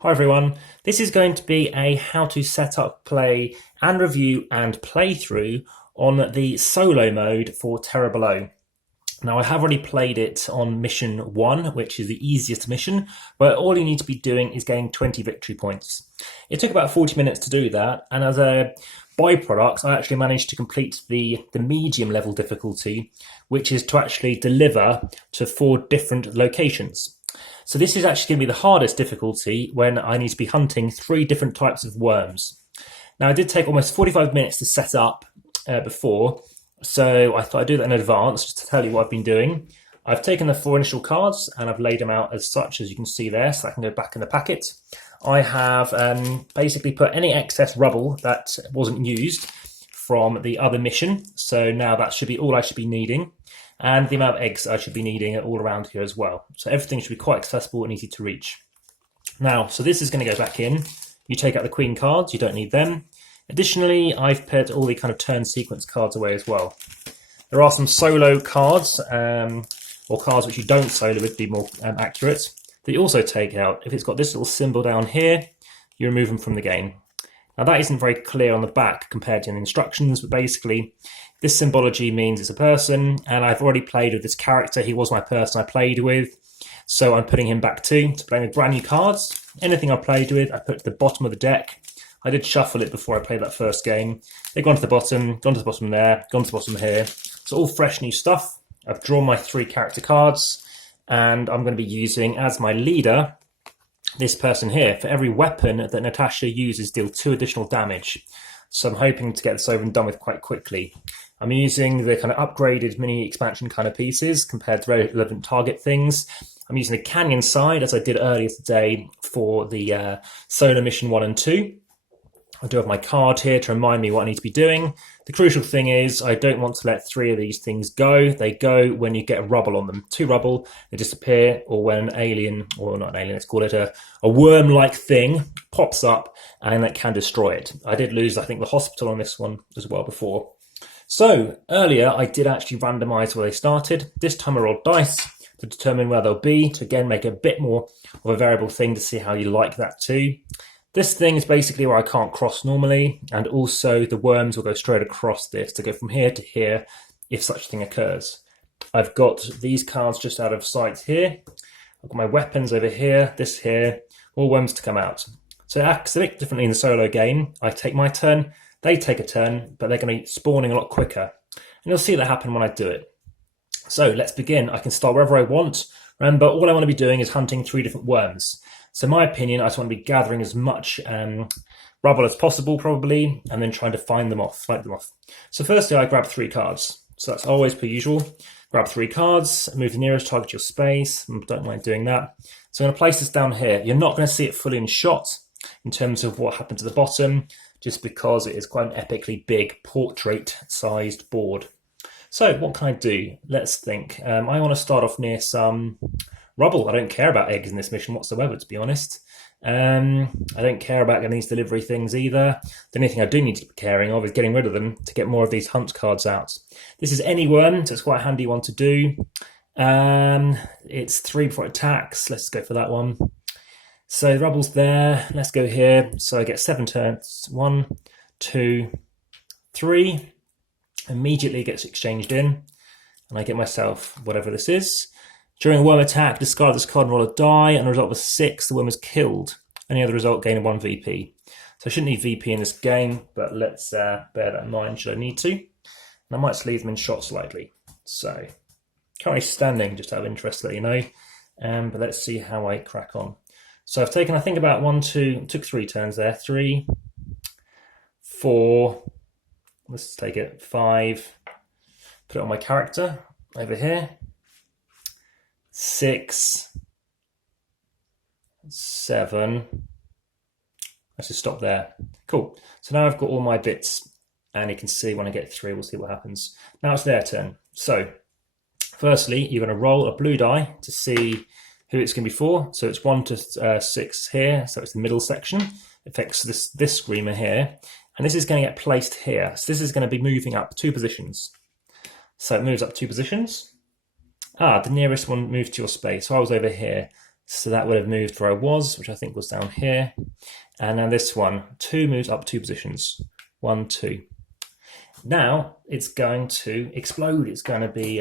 Hi everyone, this is going to be a how to set up, play and review and playthrough on the solo mode for Terra Below. Now I have already played it on mission 1, which is the easiest mission, where all you need to be doing is getting 20 victory points. It took about 40 minutes to do that, and as a byproduct I actually managed to complete the medium level difficulty, which is to actually deliver to 4 different locations. So this is actually going to be the hardest difficulty when I need to be hunting 3 different types of worms. Now, it did take almost 45 minutes to set up before, so I thought I'd do that in advance just to tell you what I've been doing. I've taken the 4 initial cards and I've laid them out as such, as you can see there, so I can go back in the packet. I have basically put any excess rubble that wasn't used from the other mission, so now that should be all I should be needing. And the amount of eggs I should be needing are all around here as well. So everything should be quite accessible and easy to reach. Now, so this is going to go back in. You take out the queen cards, you don't need them. Additionally, I've put all the kind of turn sequence cards away as well. There are some solo cards, or cards which you don't solo would be more accurate, that you also take out. If it's got this little symbol down here, you remove them from the game. Now that isn't very clear on the back compared to the instructions, but basically this symbology means it's a person, and I've already played with this character. He was my person I played with, so I'm putting him back too, to playing with brand new cards. Anything I played with, I put to the bottom of the deck. I did shuffle it before I played that first game. They've gone to the bottom there, gone to the bottom here. So all fresh new stuff. I've drawn my 3 character cards, and I'm going to be using as my leader this person here. For every weapon that Natasha uses, deal 2 additional damage. So I'm hoping to get this over and done with quite quickly. I'm using the kind of upgraded mini expansion kind of pieces compared to relevant target things. I'm using the canyon side as I did earlier today for the solo mission 1 and 2. I do have my card here to remind me what I need to be doing. The crucial thing is I don't want to let 3 of these things go. They go when you get a rubble on them. 2 rubble, they disappear, or when an alien, or not an alien, let's call it a worm-like thing pops up and that can destroy it. I did lose, I think, the hospital on this one as well before. So earlier I did actually randomize where they started. This time I rolled dice to determine where they'll be, to again make a bit more of a variable thing to see how you like that too. This thing is basically where I can't cross normally, and also the worms will go straight across this to go from here to here if such a thing occurs. I've got these cards just out of sight here. I've got my weapons over here, this here, all worms to come out. So it acts a bit differently in the solo game. I take my turn, they take a turn, but they're going to be spawning a lot quicker. And you'll see that happen when I do it. So let's begin. I can start wherever I want. Remember, all I want to be doing is hunting 3 different worms. So in my opinion, I just want to be gathering as much rubble as possible, probably, and then trying to fight them off. So firstly, I grab 3 cards. So that's always per usual. Grab 3 cards, move the nearest target to your space. Don't mind doing that. So I'm going to place this down here. You're not going to see it fully in shot in terms of what happened to the bottom, just because it is quite an epically big portrait-sized board. So what can I do? Let's think. I want to start off near some rubble. I don't care about eggs in this mission whatsoever, to be honest. I don't care about getting these delivery things either. The only thing I do need to be caring of is getting rid of them to get more of these hunt cards out. This is any worm, so it's quite a handy one to do. It's 3 before it attacks. Let's go for that one. So the rubble's there. Let's go here. So I get 7 turns. 1, 2, 3. Immediately gets exchanged in, and I get myself whatever this is. During a worm attack, discard this card and roll a die, and the result was 6. The worm is killed. Any other result, gain 1 VP. So I shouldn't need VP in this game, but let's bear that in mind should I need to. And I might just leave them in shot slightly. So currently standing, just out of interest, to let you know. But let's see how I crack on. So I've taken, I think, about 1, 2, took 3 turns there. 3, 4, let's take it, 5. Put it on my character over here. 6, 7. Let's just stop there. Cool. So now I've got all my bits, and you can see when I get 3, we'll see what happens. Now it's their turn. So firstly, you're going to roll a blue die to see who it's going to be for. So it's 1 to 6 here, so it's the middle section. It affects this screamer here, and this is going to get placed here. So this is going to be moving up 2 positions. So it moves up 2 positions. The nearest one moved to your space. So I was over here. So that would have moved where I was, which I think was down here. And now this one, 2 moves up 2 positions. 1, 2. Now it's going to explode. It's going to be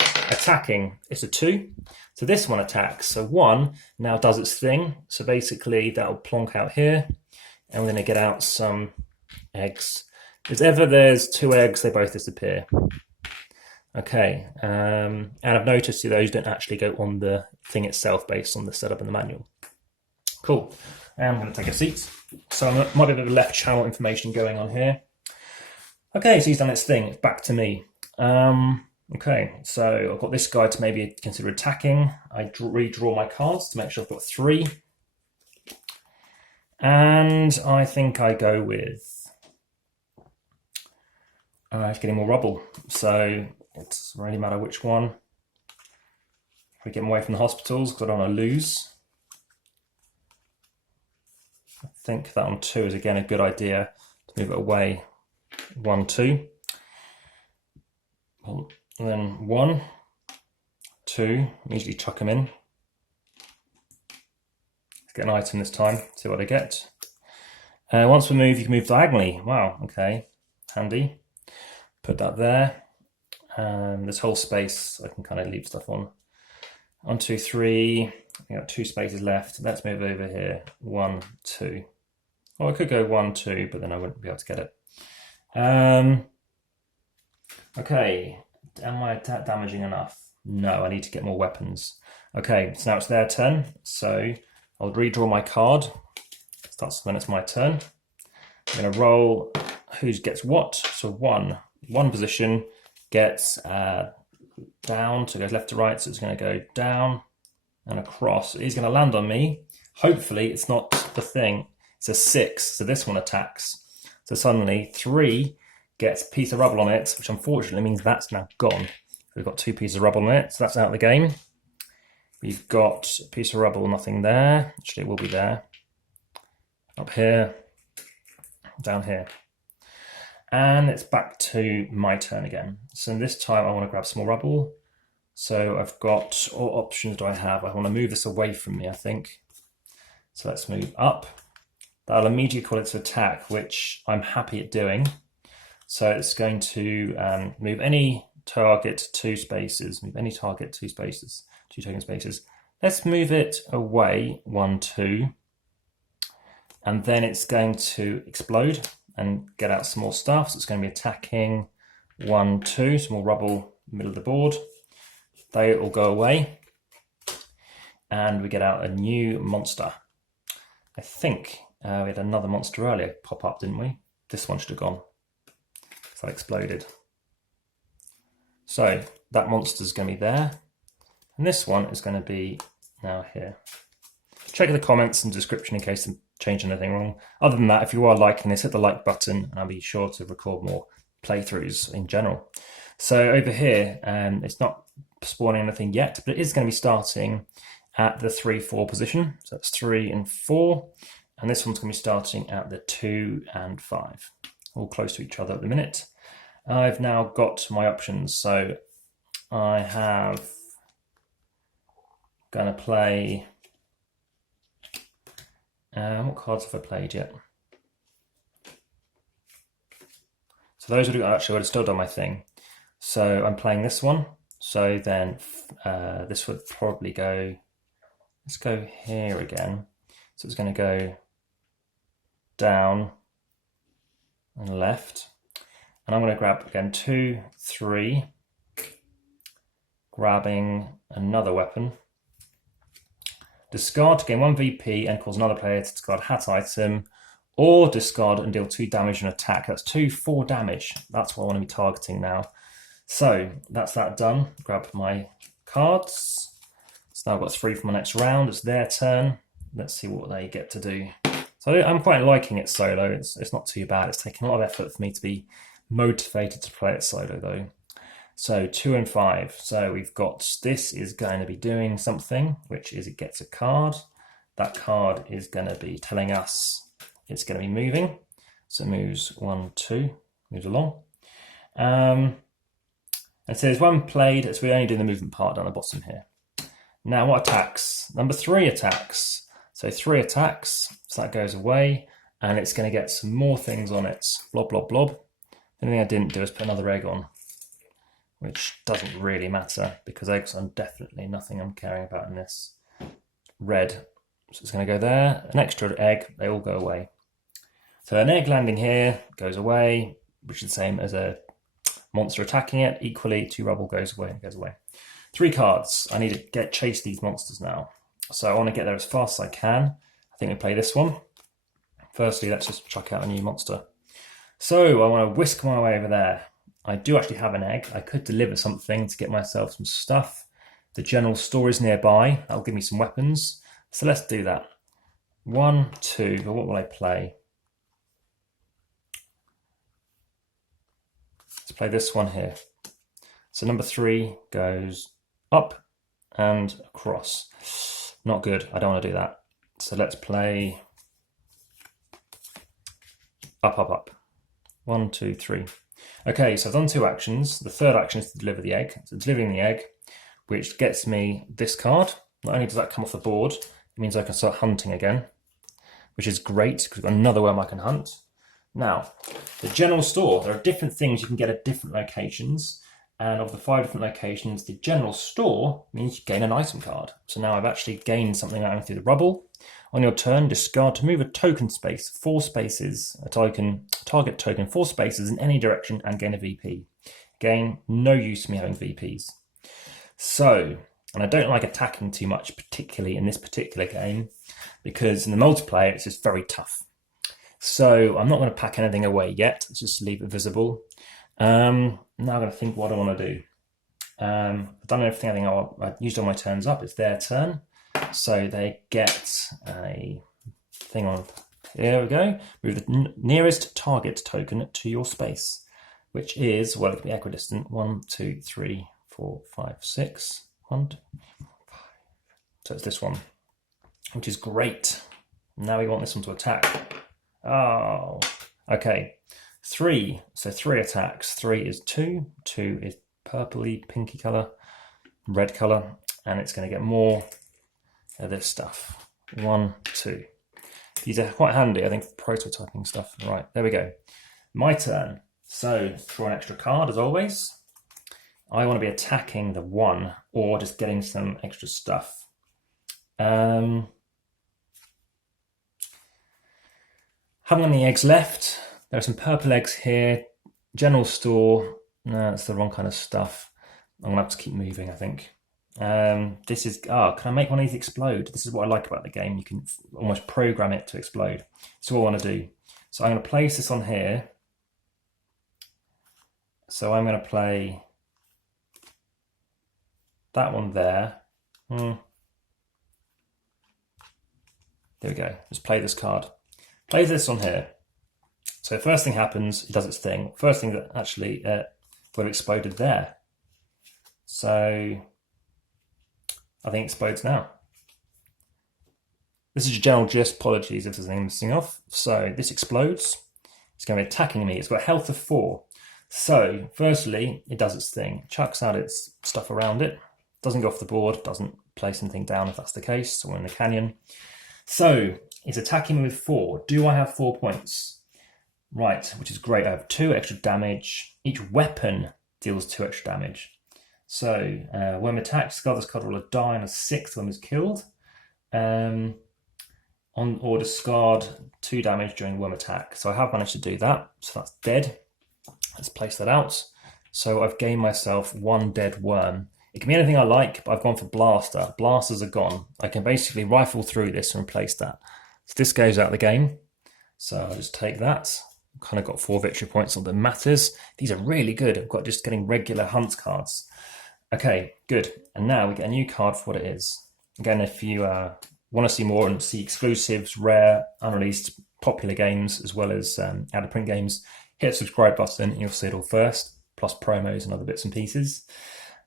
attacking. It's a 2. So this one attacks. So 1 now does its thing. So basically that'll plonk out here. And we're going to get out some eggs. If ever there's 2 eggs, they both disappear. Okay, and I've noticed those don't actually go on the thing itself based on the setup in the manual. Cool. I'm going to take a seat. So there might be a bit of left channel information going on here. Okay, so he's done its thing. It's back to me. Okay, so I've got this guy to maybe consider attacking. I redraw my cards to make sure I've got 3. And I think I go with getting more rubble. So it doesn't really matter which one. If we get away from the hospitals, because I don't want to lose. I think that on 2 is again a good idea to move it away. 1, 2. And then 1, 2. Usually chuck them in. Let's get an item this time. See what I get. Once we move, you can move diagonally. Wow. Okay. Handy. Put that there. This whole space I can kind of leave stuff on. 1, 2, 3. We got 2 spaces left. Let's move over here. 1, 2. Well, I could go 1, 2, but then I wouldn't be able to get it. Okay. Am I damaging enough? No, I need to get more weapons. Okay, so now it's their turn. So I'll redraw my card. Starts when it's my turn. I'm going to roll who gets what. So 1 position gets down, so it goes left to right, so it's going to go down and across. He's going to land on me. Hopefully it's not the thing. It's a 6, so this one attacks. So suddenly 3 gets a piece of rubble on it, which unfortunately means that's now gone. We've got 2 pieces of rubble on it, so that's out of the game. We've got a piece of rubble, nothing there. Actually, it will be there. Up here, down here. And it's back to my turn again. So this time I want to grab some more rubble. So I've got, what options do I have? I want to move this away from me, I think. So let's move up. That'll immediately call it to attack, which I'm happy at doing. So it's going to move any target 2 spaces, move any target 2 spaces, 2 token spaces. Let's move it away 1, 2. And then it's going to explode and get out some more stuff. So it's going to be attacking 1, 2, some more rubble middle of the board. They all go away. And we get out a new monster. I think we had another monster earlier pop up, didn't we? This one should have gone. So that exploded. So that monster's going to be there. And this one is going to be now here. Check the comments and description in case I'm changing anything wrong. Other than that, if you are liking this, hit the like button and I'll be sure to record more playthroughs in general. So over here, it's not spawning anything yet, but it is going to be starting at the 3, 4 position. So that's 3 and 4. And this one's going to be starting at the 2 and 5. All close to each other at the minute. I've now got my options. So I have going to play, what cards have I played yet? So those would actually would have still done my thing. So I'm playing this one. So then this would probably go, let's go here again. So it's going to go down and left. And I'm going to grab again 2, 3, grabbing another weapon. Discard to gain 1 VP and cause another player to discard hat item, or discard and deal 2 damage and attack. That's 2, 4 damage. That's what I want to be targeting now. So that's that done. Grab my cards. So now I've got 3 for my next round. It's their turn. Let's see what they get to do. So I'm quite liking it solo. It's not too bad. It's taking a lot of effort for me to be motivated to play it solo though. So 2 and 5. So we've got, this is going to be doing something, which is it gets a card. That card is going to be telling us it's going to be moving. So it moves 1, 2, moves along. It says when played, so we're only doing the movement part down the bottom here. Now what attacks? Number 3 attacks. So 3 attacks, so that goes away, and it's going to get some more things on it. Blob, blob, blob. The only thing I didn't do is put another egg on, which doesn't really matter because eggs are definitely nothing I'm caring about in this. Red, so it's going to go there. An extra egg, they all go away. So an egg landing here goes away, which is the same as a monster attacking it. Equally, 2 rubble goes away and goes away. 3 cards. I need to chase these monsters now. So I want to get there as fast as I can. I think we play this one. Firstly, let's just chuck out a new monster. So I want to whisk my way over there. I do actually have an egg. I could deliver something to get myself some stuff. The general store is nearby. That'll give me some weapons. So let's do that. 1, 2, but what will I play? Let's play this one here. So number 3 goes up and across. Not good. I don't want to do that. So let's play up, up, up. 1, 2, 3. Okay, so I've done 2 actions. The third action is to deliver the egg. So delivering the egg, which gets me this card. Not only does that come off the board, it means I can start hunting again, which is great because we've got another worm I can hunt. Now, the general store, there are different things you can get at different locations. And of the 5 different locations, the general store means you gain an item card. So now I've actually gained something out through the rubble. On your turn, discard to move a token space 4 spaces, a target token 4 spaces in any direction and gain a VP. Again, no use to me having VPs. So, and I don't like attacking too much, particularly in this particular game, because in the multiplayer, it's just very tough. So I'm not going to pack anything away yet. Let's just leave it visible. Now I'm going to think what I want to do. I've done everything I used all my turns up. It's their turn. So they get a thing on. There we go. Move the nearest target token to your space, which is, well, it can be equidistant. 1, 2, 3, 4, 5, 6. 1, 2, 5. So it's this one, which is great. Now we want this one to attack. Oh, okay. 3, so 3 attacks. 3 is 2. 2 is purpley, pinky colour, red colour, and it's going to get more of this stuff. 1, 2. These are quite handy, I think, for prototyping stuff. Right, there we go. My turn. So, draw an extra card, as always. I want to be attacking the 1 or just getting some extra stuff. Haven't got any eggs left. There are some purple eggs here. General store. No, that's the wrong kind of stuff. I'm going to have to keep moving, I think. This is, can I make one of these explode? This is what I like about the game. You can almost program it to explode. That's what I want to do. So I'm going to place this on here. So I'm going to play that one there. There we go. Just play this card. Play this on here. So first thing happens, it does its thing. First thing that actually got exploded there. So I think it explodes now. This is your general gist. Apologies if there's anything missing off. So this explodes. It's going to be attacking me. It's got a health of 4. So firstly, it does its thing. Chucks out its stuff around it. Doesn't go off the board. Doesn't place anything down if that's the case. So we're in the canyon. So it's attacking me with 4. Do I have 4 points? Right, which is great. I have 2 extra damage. Each weapon deals 2 extra damage. So when attacked, discard this card, roll a die, and a 6th when it's killed. Or discard 2 damage during worm attack. So I have managed to do that. So that's dead. Let's place that out. So I've gained myself 1 dead worm. It can be anything I like, but I've gone for blaster. Blasters are gone. I can basically rifle through this and replace that. So this goes out of the game. So I'll just take that. Kind of got 4 victory points on that matters. These are really good. I've got just getting regular hunt cards. Okay, good. And now we get a new card for what it is. Again, if you want to see more and see exclusives, rare, unreleased, popular games, as well as out-of-print games, hit the subscribe button and you'll see it all first, plus promos and other bits and pieces.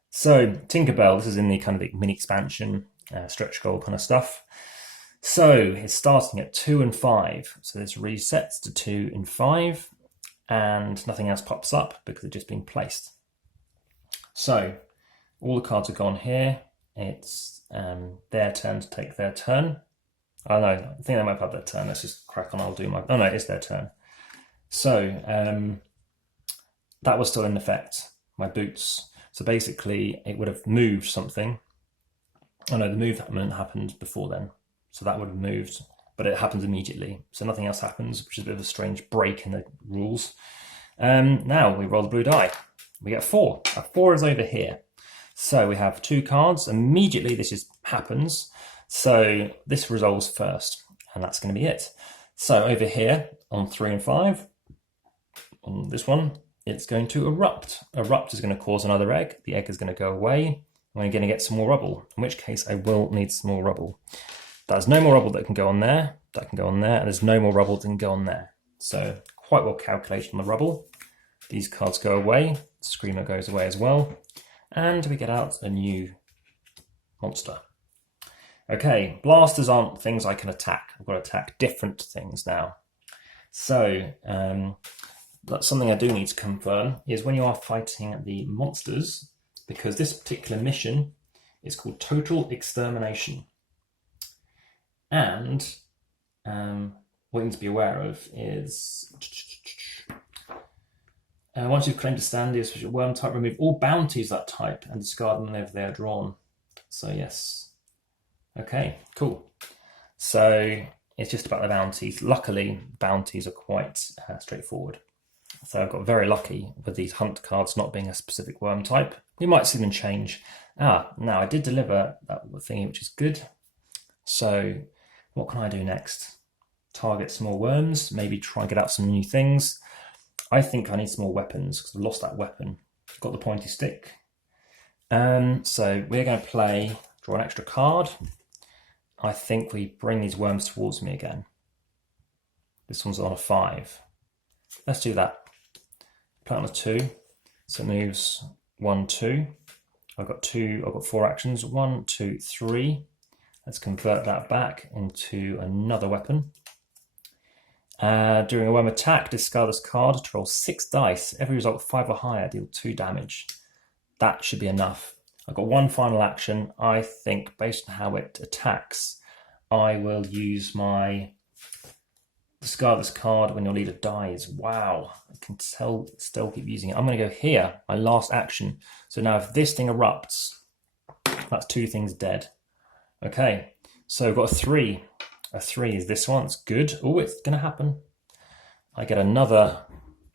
So, Tinkerbell, this is in the kind of the mini expansion, stretch goal kind of stuff. So, it's starting at 2 and 5. So this resets to 2 and 5, and nothing else pops up because it's just been placed. So, all the cards are gone here. It's their turn to take their turn. Oh no, I think they might have had their turn. Let's just crack on. I'll do my. Oh no, it's their turn. So that was still in effect. My boots. So basically, it would have moved something. Oh no, the movement happened before then. So that would have moved, but it happens immediately. So nothing else happens, which is a bit of a strange break in the rules. Now we roll the blue die. We get a 4. A 4 is over here. So we have 2 cards. Immediately this just happens. So this resolves first, and that's going to be it. So over here on 3 and 5, on this one, it's going to erupt. Erupt is going to cause another egg. The egg is going to go away. We're going to get some more rubble, in which case I will need some more rubble. There's no more rubble that can go on there. That can go on there, and there's no more rubble that can go on there. So quite well calculated on the rubble. These cards go away. Screamer goes away as well. And we get out a new monster. Okay, blasters aren't things I can attack. I've got to attack different things now. So that's something I do need to confirm, is when you are fighting the monsters, because this particular mission is called Total Extermination. And what you need to be aware of is, once you've claimed a stand, is your worm type, remove all bounties that type and discard them if they are drawn. So yes. Okay, cool. So it's just about the bounties. Luckily, bounties are quite straightforward. So I've got very lucky with these hunt cards not being a specific worm type. We might see them change. Now I did deliver that thingy, which is good. So what can I do next? Target some more worms, maybe try and get out some new things. I think I need some more weapons because I've lost that weapon. I've got the pointy stick. So we're going to draw an extra card. I think we bring these worms towards me again. This one's on a 5. Let's do that. Play on a 2. So it moves 1, 2. I've got 4 actions. 1, 2, 3. Let's convert that back into another weapon. During a worm attack, discard this card to roll 6 dice. Every result 5 or higher, deal 2 damage. That should be enough. I've got one final action. I think based on how it attacks, I will use my discard this card when your leader dies. Wow, I can still keep using it. I'm going to go here, my last action. So now if this thing erupts, that's 2 things dead. Okay, so I've got a 3. A 3 is this one. It's good. Oh, it's going to happen. I get another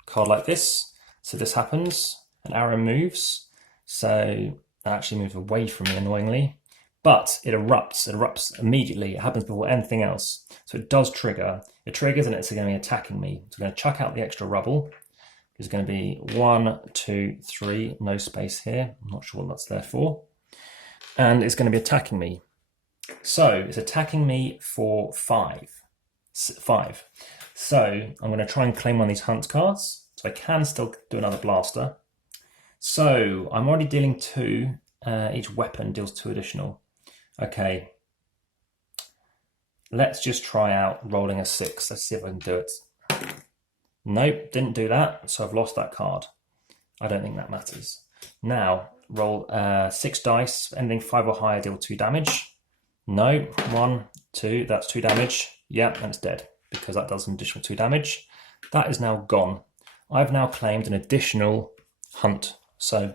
card like this. So this happens. An arrow moves. So that actually moves away from me, annoyingly. But it erupts. It erupts immediately. It happens before anything else. So it does trigger. It triggers and it's going to be attacking me. So I'm going to chuck out the extra rubble. There's going to be 1, 2, 3. No space here. I'm not sure what that's there for. And it's going to be attacking me. So it's attacking me for 5. So I'm going to try and claim one of these hunt cards. So I can still do another blaster. So I'm already dealing 2. Each weapon deals 2 additional. Okay. Let's just try out rolling a 6. Let's see if I can do it. Nope, didn't do that. So I've lost that card. I don't think that matters. Now roll 6 dice. Anything 5 or higher, deal 2 damage. No, 1, 2, that's 2 damage. Yeah, and it's dead because that does an additional 2 damage. That is now gone. I've now claimed an additional hunt. So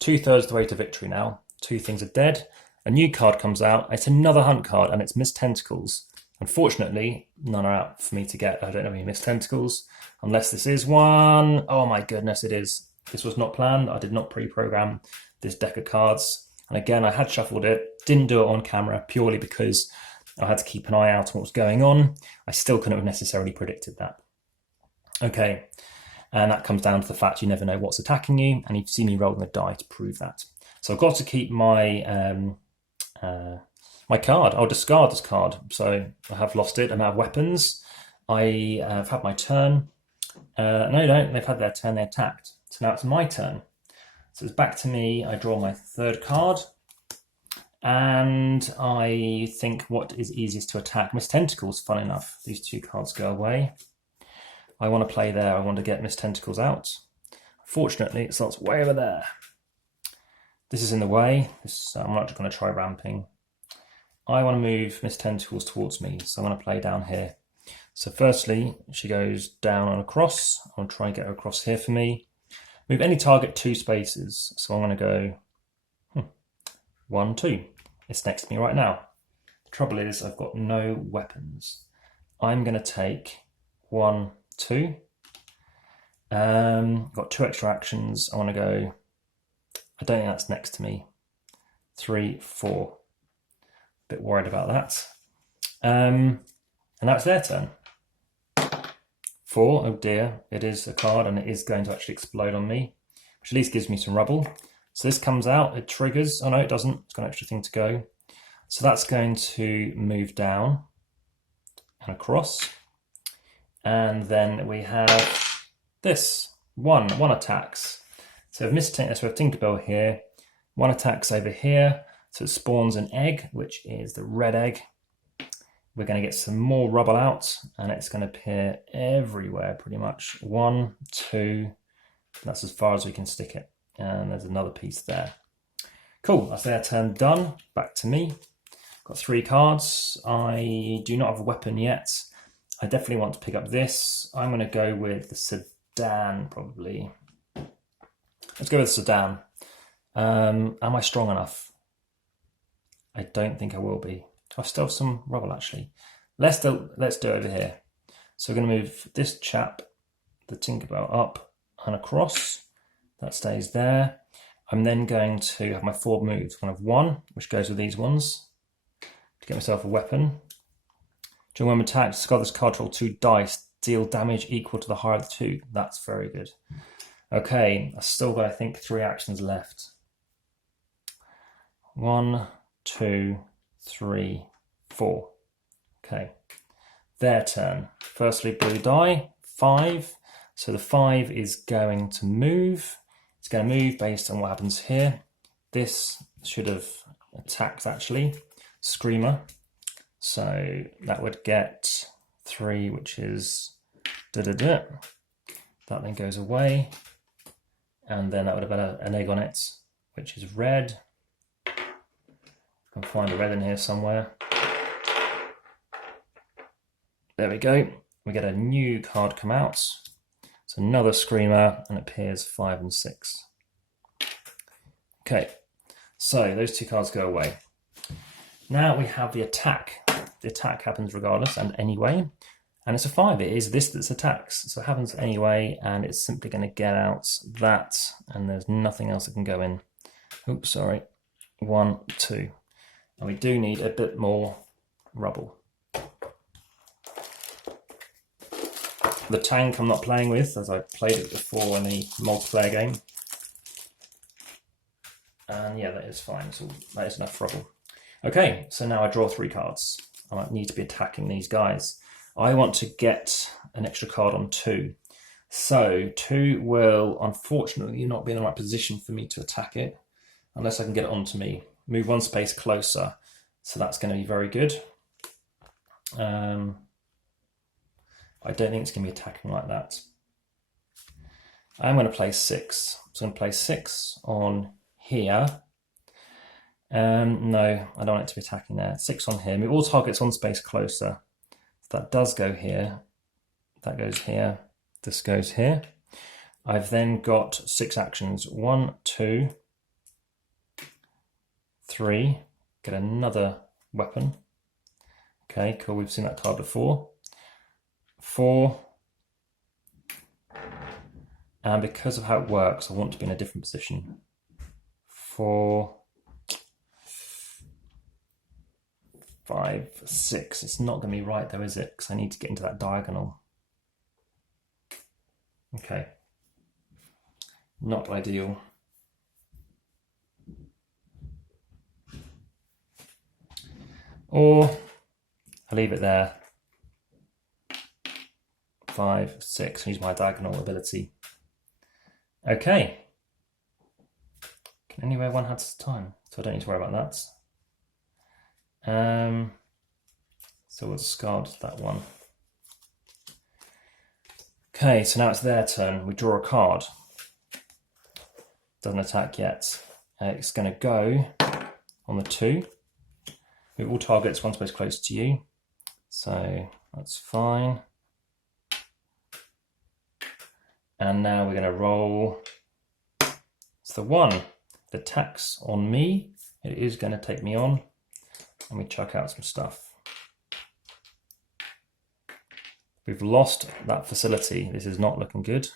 2/3 the way to victory now. 2 things are dead. A new card comes out. It's another hunt card and it's Missed Tentacles. Unfortunately, none are out for me to get. I don't have any Missed Tentacles unless this is one. Oh my goodness, it is. This was not planned. I did not pre-program this deck of cards. And again, I had shuffled it, didn't do it on camera purely because I had to keep an eye out on what was going on. I still couldn't have necessarily predicted that. Okay, and that comes down to the fact you never know what's attacking you, and you see me rolling a die to prove that. So I've got to keep my my card. I'll discard this card. So I have lost it, and I have weapons. I have had my turn. No, they've had their turn, they attacked. So now it's my turn. So it's back to me. I draw my 3rd card. And I think what is easiest to attack? Missed Tentacles, fun enough. These 2 cards go away. I want to play there. I want to get Missed Tentacles out. Fortunately, it starts way over there. This is in the way. I'm not just going to try ramping. I want to move Miss Tentacles towards me, so I'm going to play down here. So firstly, she goes down and across. I'll try and get her across here for me. Move any target 2 spaces. So I'm going to go 1, 2. It's next to me right now. The trouble is I've got no weapons. I'm going to take 1, 2. Got 2 extra actions. I want to go, I don't think that's next to me. 3, 4. Bit worried about that. And that's their turn. 4, oh dear, it is a card and it is going to actually explode on me, which at least gives me some rubble. So this comes out, it triggers, oh no it doesn't, it's got an extra thing to go. So that's going to move down and across. And then we have this, one attacks. So we have Tinkerbell here, 1 attacks over here, so it spawns an egg, which is the red egg. We're going to get some more rubble out, and it's going to appear everywhere pretty much. 1, 2, that's as far as we can stick it. And there's another piece there. Cool, that's their turn done. Back to me. Got 3 cards. I do not have a weapon yet. I definitely want to pick up this. I'm going to go with the sedan, probably. Let's go with the sedan. Am I strong enough? I don't think I will be. I still have some rubble actually. Let's do it over here. So we're going to move this chap, the Tinkerbell, up and across. That stays there. I'm then going to have my 4 moves. I'm going to have 1, which goes with these ones, to get myself a weapon. During one attack, discard this card, roll 2 dice, deal damage equal to the higher of the 2. That's very good. Okay, I've still got, I think, 3 actions left. 1, 2, 3, 4. Okay, their turn. Firstly, blue die, 5. So the 5 is going to move. It's going to move based on what happens here. This should have attacked actually. Screamer. So that would get 3, which is That then goes away. And then that would have had an egg on it, which is red. I can find a red in here somewhere. There we go. We get a new card come out. It's another Screamer and it appears 5 and 6. Okay, so those 2 cards go away. Now we have the attack. The attack happens regardless and anyway. And it's a 5. It is this that's attacks. So it happens anyway, and it's simply going to get out that, and there's nothing else that can go in. Oops, sorry. 1, 2. And we do need a bit more rubble. The tank I'm not playing with, as I played it before in the multiplayer game. And yeah, that is fine. So that is enough rubble. Okay, so now I draw 3 cards. I might need to be attacking these guys. I want to get an extra card on 2. So 2 will unfortunately not be in the right position for me to attack it unless I can get it onto me. Move 1 space closer. So that's going to be very good. I don't think it's going to be attacking like that. I'm going to play 6. So I'm going to play 6 on here. No, I don't want it to be attacking there. 6 on here. Move all targets 1 space closer. So that does go here. That goes here. This goes here. I've then got 6 actions. 1, 2, 3. Get another weapon. Okay, cool. We've seen that card before. 4. And because of how it works, I want to be in a different position. 4, 5, 6. It's not going to be right though, is it? Because I need to get into that diagonal. Okay. Not ideal. Or I leave it there. 5, 6. Use my diagonal ability. Okay. Can anywhere 1 has time, so I don't need to worry about that. So we'll discard that one. Okay, so now it's their turn. We draw a card. Doesn't attack yet. It's going to go on the 2. Move all targets one space close to you. So that's fine. And now we're going to roll. It's the 1 that attacks on me. It is going to take me on. And we chuck out some stuff. We've lost that facility. This is not looking good.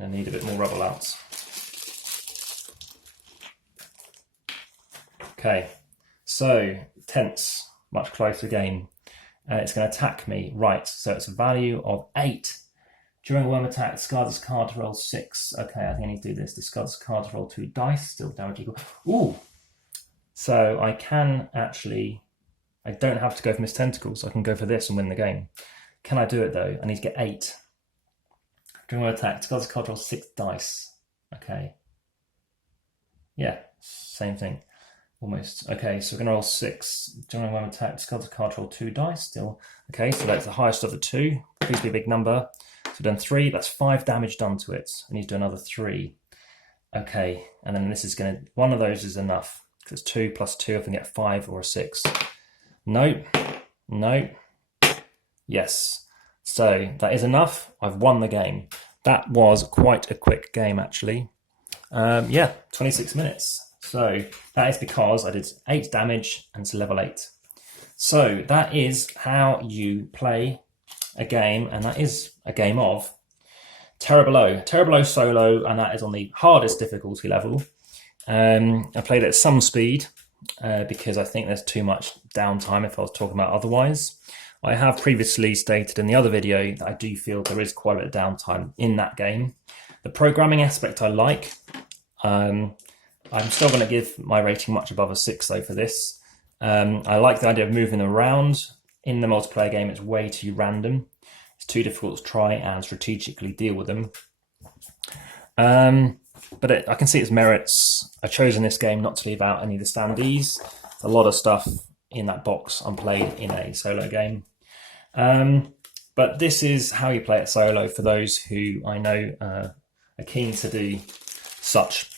I need a bit more rubble outs. Okay, so tense, much closer game. It's going to attack me, right? So it's a value of 8. During a worm attack, discard this card to roll 6. Okay, I think I need to do this. Discard this card to roll 2 dice, still damage equal. Ooh! So I can actually, I don't have to go for Miss Tentacles. I can go for this and win the game. Can I do it though? I need to get 8. During one attack, discard this card to roll 6 dice. Okay. Yeah, same thing. Almost. Okay, so we're going to roll 6. During one attack, discard the card, roll 2 dice still. Okay, so that's the highest of the 2. Please be a big number. So we've done 3. That's 5 damage done to it. I need to do another 3. Okay, and then this is going to... One of those is enough. Because it's 2 plus 2, I can get 5 or a 6. No. No. Yes. So that is enough. I've won the game. That was quite a quick game, actually. Yeah, 26 minutes. So that is because I did 8 damage and it's level 8. So that is how you play a game, and that is a game of Terra Below. Terra Below solo, and that is on the hardest difficulty level. I played it at some speed because I think there's too much downtime if I was talking about otherwise. I have previously stated in the other video that I do feel there is quite a bit of downtime in that game. The programming aspect I like. I'm still going to give my rating much above a 6 though for this. I like the idea of moving around. In the multiplayer game, it's way too random. It's too difficult to try and strategically deal with them. But I can see its merits. I've chosen this game not to leave out any of the standees. There's a lot of stuff in that box unplayed in a solo game. But this is how you play it solo for those who I know are keen to do such.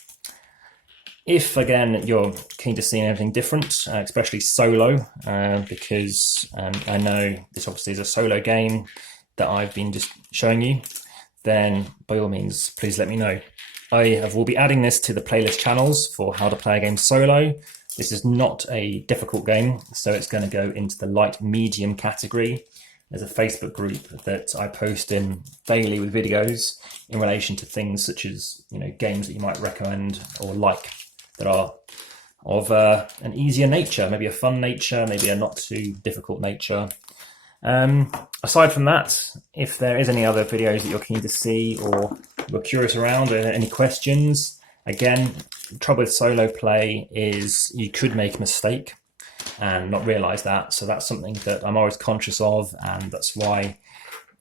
If, again, you're keen to see anything different, especially solo, because I know this obviously is a solo game that I've been just showing you, then by all means, please let me know. I will be adding this to the playlist channels for how to play a game solo. This is not a difficult game, so it's going to go into the light medium category. There's a Facebook group that I post in daily with videos in relation to things such as, you know, games that you might recommend or like, that are of an easier nature, maybe a fun nature, maybe a not too difficult nature. Aside from that, if there is any other videos that you're keen to see or you're curious around or any questions, again, the trouble with solo play is you could make a mistake and not realise that. So that's something that I'm always conscious of, and that's why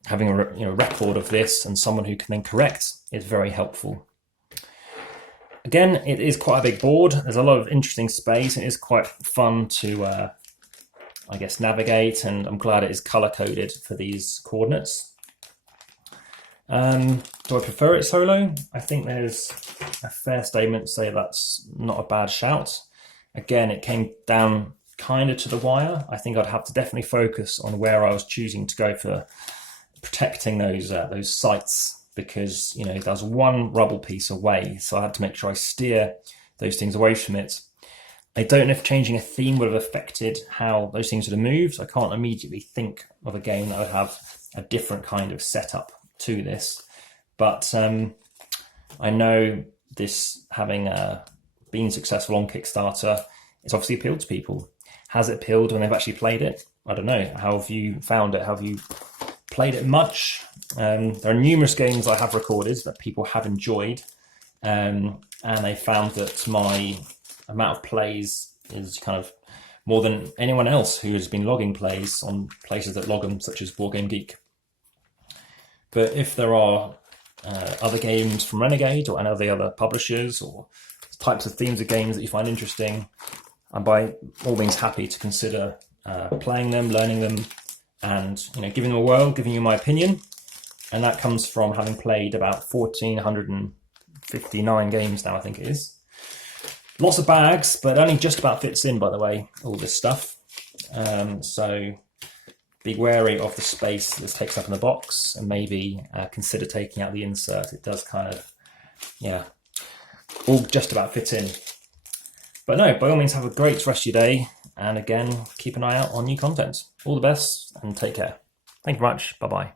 having a record of this and someone who can then correct is very helpful. Again, it is quite a big board. There's a lot of interesting space. It is quite fun to, I guess, navigate, and I'm glad it is color-coded for these coordinates. Do I prefer it solo? I think there's a fair statement to say that's not a bad shout. Again, it came down kind of to the wire. I think I'd have to definitely focus on where I was choosing to go for protecting those sites, because, you know, there's one rubble piece away, so I had to make sure I steer those things away from it. I don't know if changing a theme would have affected how those things would have moved. I can't immediately think of a game that would have a different kind of setup to this, but I know this, having been successful on Kickstarter, it's obviously appealed to people. Has it appealed when they've actually played it? I don't know. How have you found it? Have you played it much? There are numerous games I have recorded that people have enjoyed, and they found that my amount of plays is kind of more than anyone else who has been logging plays on places that log them, such as boardgamegeek. But if there are other games from Renegade or any of the other publishers, or types of themes of games that you find interesting, I'm by all means happy to consider playing them, learning them, and, you know, giving them a whirl, giving you my opinion. And that comes from having played about 1,459 games now, I think it is. Lots of bags, but only just about fits in, by the way, all this stuff. So be wary of the space this takes up in the box, and maybe consider taking out the insert. It does kind of, yeah, all just about fit in. But no, by all means, have a great rest of your day. And again, keep an eye out on new content. All the best and take care. Thank you very much. Bye-bye.